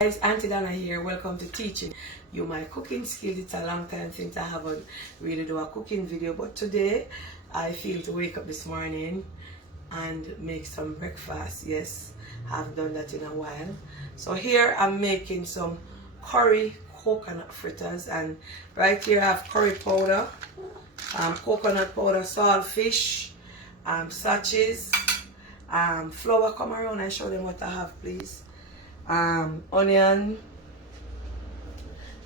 Guys, Aunty Donna here. Welcome to teaching you my cooking skills. It's a long time since I haven't really do a cooking video, but today I feel to wake up this morning and make some breakfast. Yes, I haven't done that in a while. So here I'm making some curry coconut fritters, and right here I have curry powder, coconut powder, saltfish, sachets, flour. Come around and show them what I have, please. Onion,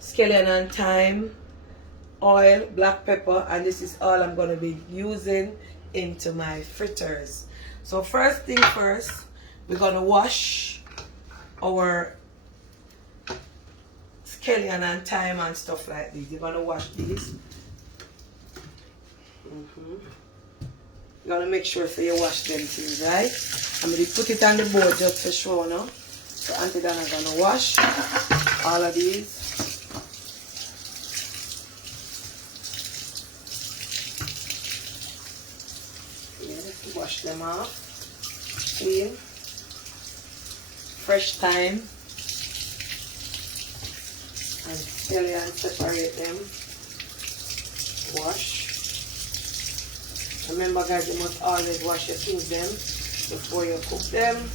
scallion and thyme, oil, black pepper, and this is all I'm going to be using into my fritters. So first thing first, we're going to wash our scallion and thyme and stuff like this. You're going to wash these. You're going to make sure so you wash them things, right? I'm going to put it on the board just to show now. So Aunty Donna gonna wash all of these. Yeah, let's wash them off. Clean. Fresh thyme. And scallion, separate them. Wash. Remember guys, you must always wash your things them before you cook them.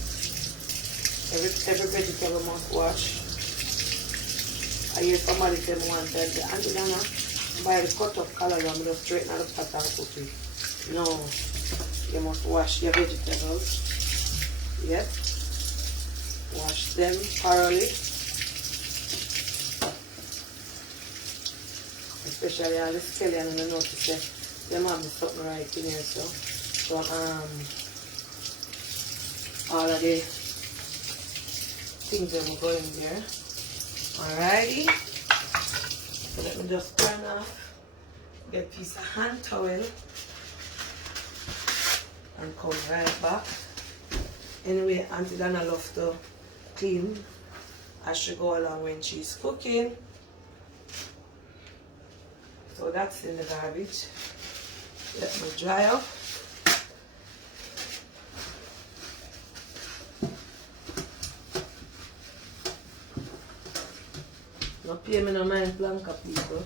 Every vegetable must wash. I hear somebody say one time, Aunty Donna, buy the cut up color, I'm going to straighten out the pot and cook it. No, you must wash your vegetables. Yep. Wash them thoroughly. Especially all the scallion, and I notice that them have something right in here, so all of the things that will go in there. Alrighty. So let me just turn off, get a piece of hand towel, and come right back. Anyway, Aunty Donna loves to clean as she go along when she's cooking. So that's in the garbage. Let me dry up. No pay me no mind blanca people.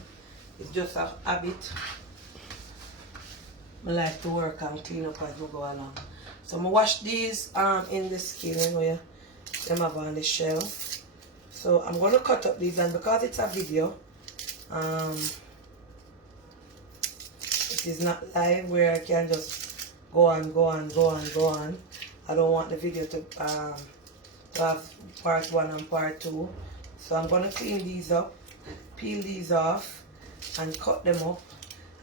It's just a habit. I like to work and clean up as we go along. So I wash these in the skin, you know, them have on the shell. So I'm gonna cut up these, and because it's a video, it is not live where I can just go on. I don't want the video to have part 1 and part 2. So I'm going to clean these up, peel these off, and cut them up,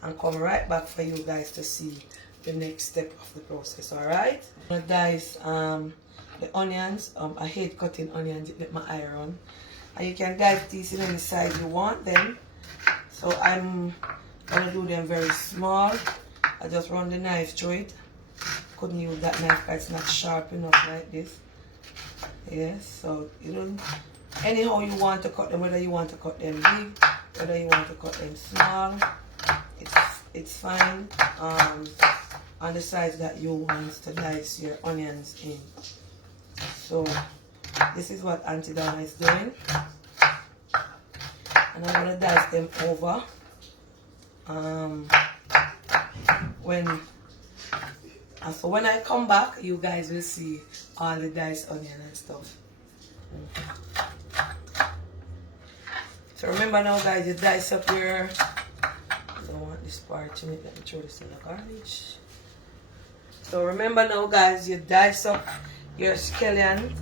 and come right back for you guys to see the next step of the process, alright? I'm going to dice the onions. I hate cutting onions, it makes my eye run. And you can dice these in any size you want them. So I'm going to do them very small. I just run the knife through it. Couldn't use that knife because it's not sharp enough like this. Yes, so you don't... Anyhow you want to cut them, whether you want to cut them big, whether you want to cut them small, it's fine. On the size that you want to dice your onions in. So this is what Aunty Donna is doing, and I'm gonna dice them over. So when I come back, you guys will see all the diced onion and stuff. So remember now guys, you dice up your, I don't want this part to make, let me throw this in the garbage. So remember now guys, you dice up your scallion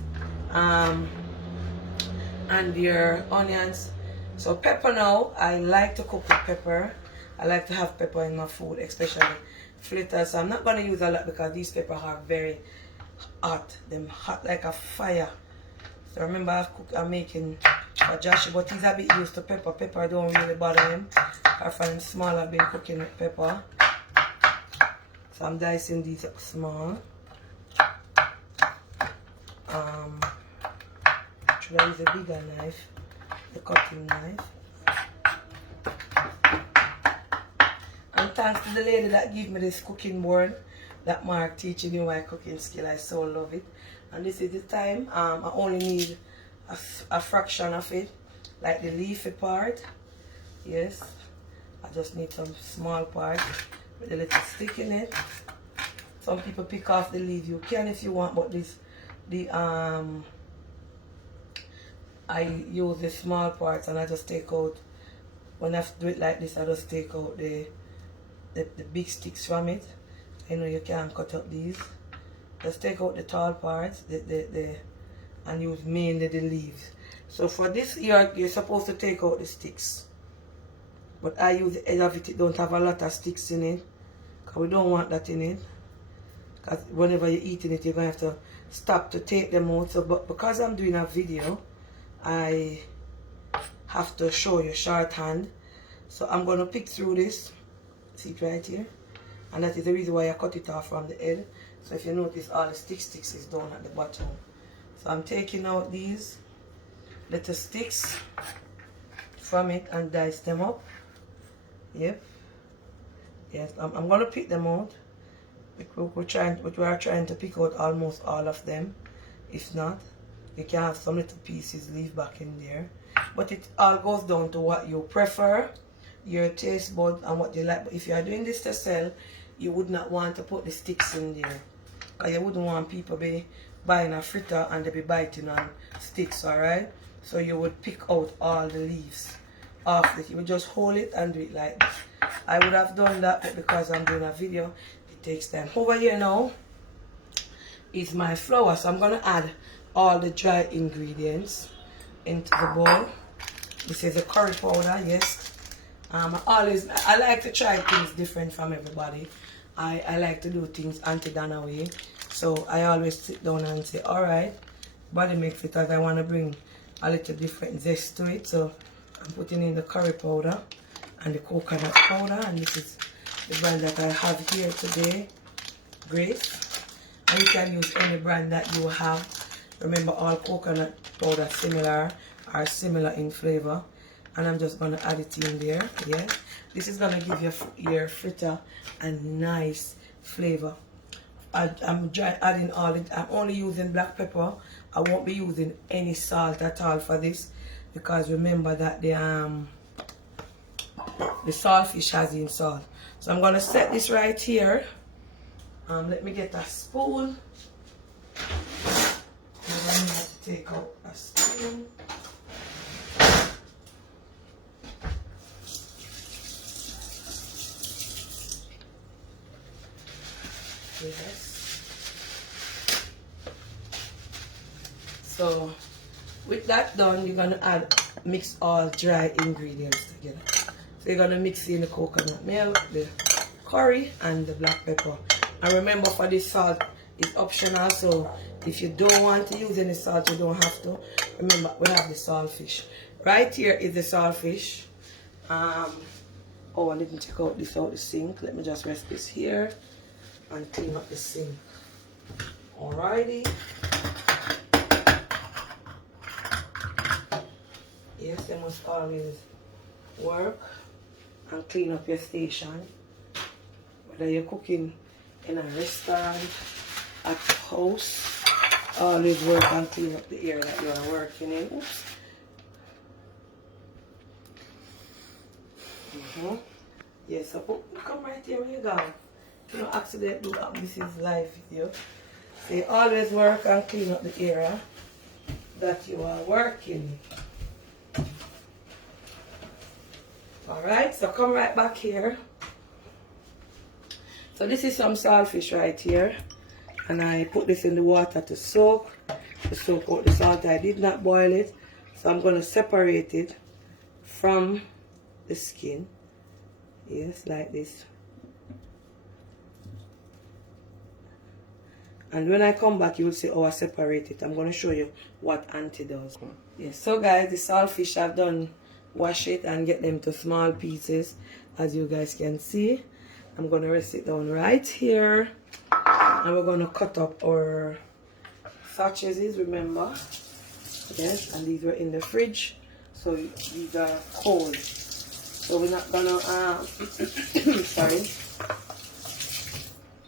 and your onions. So pepper now, I like to cook with pepper. I like to have pepper in my food, especially fritters. So I'm not going to use a lot because these peppers are very hot. Them hot like a fire. So remember I'm making for Josh, but he's a bit used to pepper. Pepper don't really bother him. I find small, I've been cooking with pepper. So I'm dicing these up small. Should I use a bigger knife? The cutting knife. And thanks to the lady that gave me this cooking board that Mark teaching me my cooking skill. I so love it. And this is the time. I only need a fraction of it, like the leafy part. Yes, I just need some small part with a little stick in it. Some people pick off the leaf. You can if you want, but I use the small parts and I just take out. When I do it like this, I just take out the big sticks from it. You know, you can't cut up these. Just take out the tall parts, and use mainly the leaves. So for this, you're supposed to take out the sticks. But I use the edge of it. It don't have a lot of sticks in it, because we don't want that in it. Because whenever you're eating it, you're going to have to stop to take them out. So, but because I'm doing a video, I have to show you shorthand. So I'm going to pick through this. See it right here? And that is the reason why I cut it off from the head. So if you notice, all the sticks is down at the bottom. So I'm taking out these little sticks from it and dice them up. Yep. Yes, I'm going to pick them out. We are trying to pick out almost all of them. If not, you can have some little pieces leave back in there. But it all goes down to what you prefer, your taste bud, and what you like. But if you are doing this to sell, you would not want to put the sticks in there, because you wouldn't want people be buying a fritter and they be biting on sticks, alright? So you would pick out all the leaves off it. You would just hold it and do it like this. I would have done that, but because I'm doing a video, it takes time. Over here now is my flour. So I'm going to add all the dry ingredients into the bowl. This is a curry powder, yes. I like to try things different from everybody. I like to do things Aunty Donna way. So I always sit down and say, alright, body mix it, because I want to bring a little different zest to it. So I'm putting in the curry powder and the coconut powder, and this is the brand that I have here today, Grace. And you can use any brand that you have. Remember, all coconut powder are similar in flavor. And I'm just going to add it in there. Yeah, this is going to give your fritter a nice flavor. I'm adding all it. I'm only using black pepper. I won't be using any salt at all for this, because remember that the saltfish has in salt. So I'm going to set this right here. Let me get a spoon. I'm going to have to take out a spoon. Yes. So with that done, you're gonna mix all dry ingredients together. So you're gonna mix in the coconut milk, the curry, and the black pepper. And remember, for this salt, it's optional. So if you don't want to use any salt, you don't have to. Remember, we have the saltfish. Right here is the saltfish. Oh, I didn't take out this out the sink. Let me just rest this here and clean up the sink. Alrighty. Yes, you must always work and clean up your station. Whether you're cooking in a restaurant, at the house, always work and clean up the area that you are working in. Oops. Yes, so come right here when you go. You know, accident do that. This is live video. So you always work and clean up the area that you are working. Alright, so come right back here. So this is some saltfish right here. And I put this in the water to soak out the salt. I did not boil it. So I'm going to separate it from the skin. Yes, like this. And when I come back, you will see how I separate it. I'm going to show you what Aunty does. Yes, so guys, the saltfish, I've done wash it and get them to small pieces, as you guys can see. I'm going to rest it down right here. And we're going to cut up our sausages, remember. Yes, and these were in the fridge. So these are cold. So we're not going to, sorry,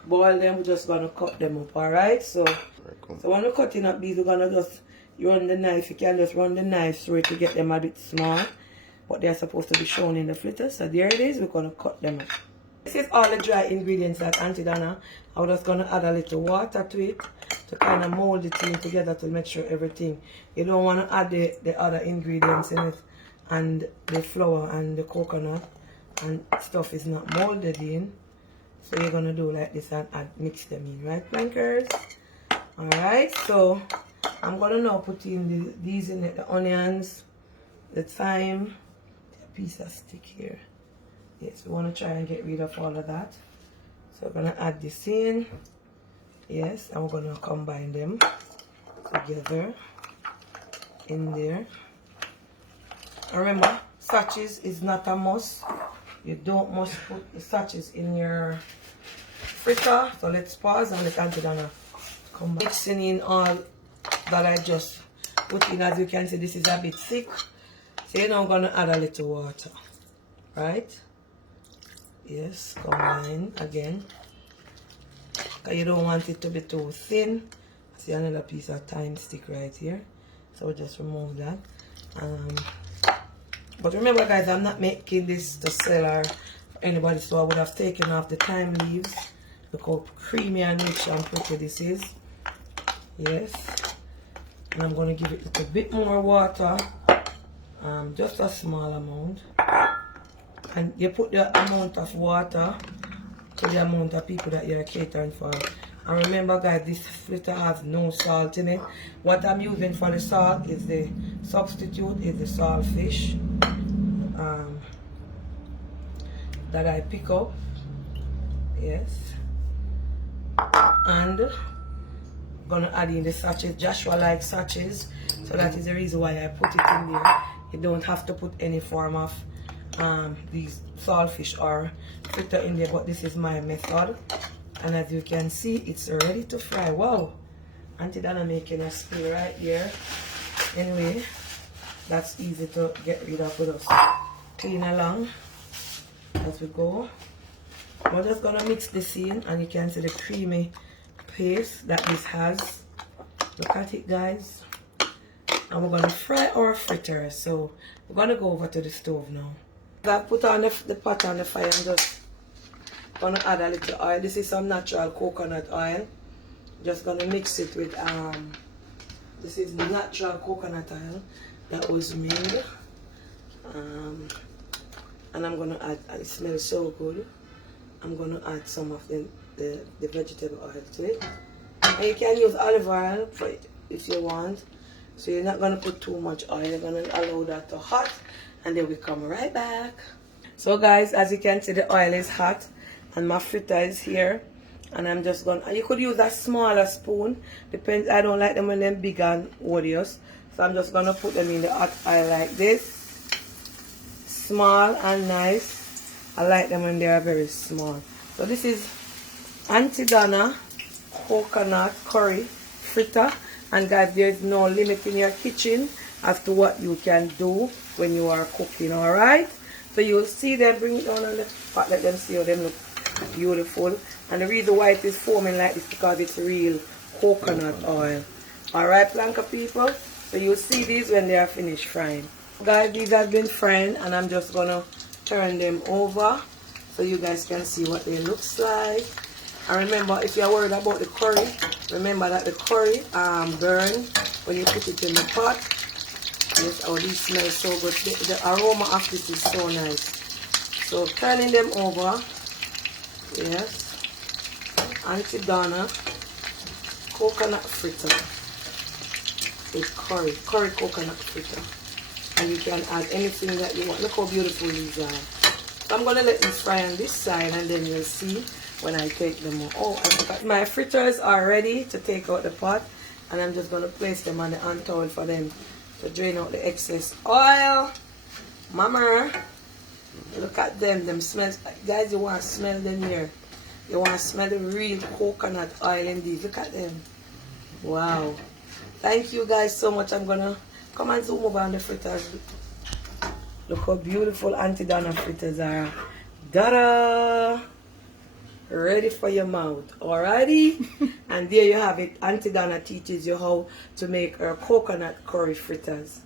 boil them. We're just going to cut them up, alright? So when we're cutting up these, we're going to just you run the knife, you can just run the knife through it to get them a bit small. But they're supposed to be shown in the fritter. So there it is, we're going to cut them up. This is all the dry ingredients that Aunty Donna. I'm just going to add a little water to it to kind of mold the thing together to make sure everything. You don't want to add the other ingredients in it and the flour and the coconut and stuff is not molded in. So you're going to do like this and mix them in, right, plankers? Alright, so I'm going to now put in these in it, the onions, the thyme, a piece of stick here. Yes, we want to try and get rid of all of that. So we're going to add this in. Yes, and we're going to combine them together in there. And remember, sachets is not a must. You don't must put the sachets in your fritter. So let's pause and let Aunty Donna come back. Mixing in all that I just put in. As you can see, this is a bit thick. So now I'm going to add a little water. Right? Yes, combine again. Because you don't want it to be too thin. See another piece of thyme stick right here. So just remove that. But remember guys, I'm not making this to sell or for anybody, so I would have taken off the thyme leaves. Look how creamy and rich and pretty this is. Yes. And I'm going to give it a little bit more water. Just a small amount. And you put the amount of water to the amount of people that you're catering for. And remember guys, this fritter has no salt in it. What I'm using for the salt is the substitute is the saltfish that I pick up. Yes. And gonna add in the sachets. Joshua likes sachets, so that is the reason why I put it in there. You don't have to put any form of these saltfish or fritter in there, but this is my method. And as you can see, it's ready to fry. Wow, Aunty Donna making a spill right here. Anyway, that's easy to get rid of with us. Clean along as we go. We're just gonna mix this in, and you can see the creamy paste that this has. Look at it guys. And we're gonna fry our fritters. So we're gonna go over to the stove now. I put on the pot on the fire and just gonna add a little oil. This is some natural coconut oil. Just gonna mix it with this is natural coconut oil that was made. And I'm gonna add, it smells so good. I'm gonna add some of the vegetable oil to it. And you can use olive oil for it if you want. So you're not gonna put too much oil. You're gonna allow that to hot, and then we come right back. So guys, as you can see, the oil is hot and my fritter is here, and I'm just gonna, you could use a smaller spoon, depends. I don't like them when they're big and odious, so I'm just gonna put them in the hot oil like this, small and nice. I like them when they are very small. So this is Aunty Donna coconut curry fritter. And guys, there's no limit in your kitchen as to what you can do when you are cooking, alright? So you'll see them, bring it down on the pot, let them see how them look beautiful. And the reason why it is foaming like this because it's real coconut oil. Alright, planka people? So you'll see these when they are finished frying. Guys, these have been frying, and I'm just gonna turn them over so you guys can see what they looks like. And remember, if you're worried about the curry, remember that the curry burn when you put it in the pot. Yes, oh, these smell so good. The aroma of this is so nice. So turning them over. Yes. Aunty Donna coconut fritter with curry coconut fritter. And you can add anything that you want. Look how beautiful these are. So I'm gonna let these fry on this side, and then you'll see when I take them out. Oh, I forgot. My fritters are ready to take out the pot, and I'm just going to place them on the hand towel for them to drain out the excess oil. Mama, look at them. Them smells. Guys, you want to smell them here. You want to smell the real coconut oil in these. Look at them. Wow. Thank you guys so much. I'm going to come and zoom over on the fritters. Look how beautiful Aunty Donna fritters are. Ta-da! ready for your mouth. Alrighty? And there you have it. Aunty Donna teaches you how to make her coconut curry fritters.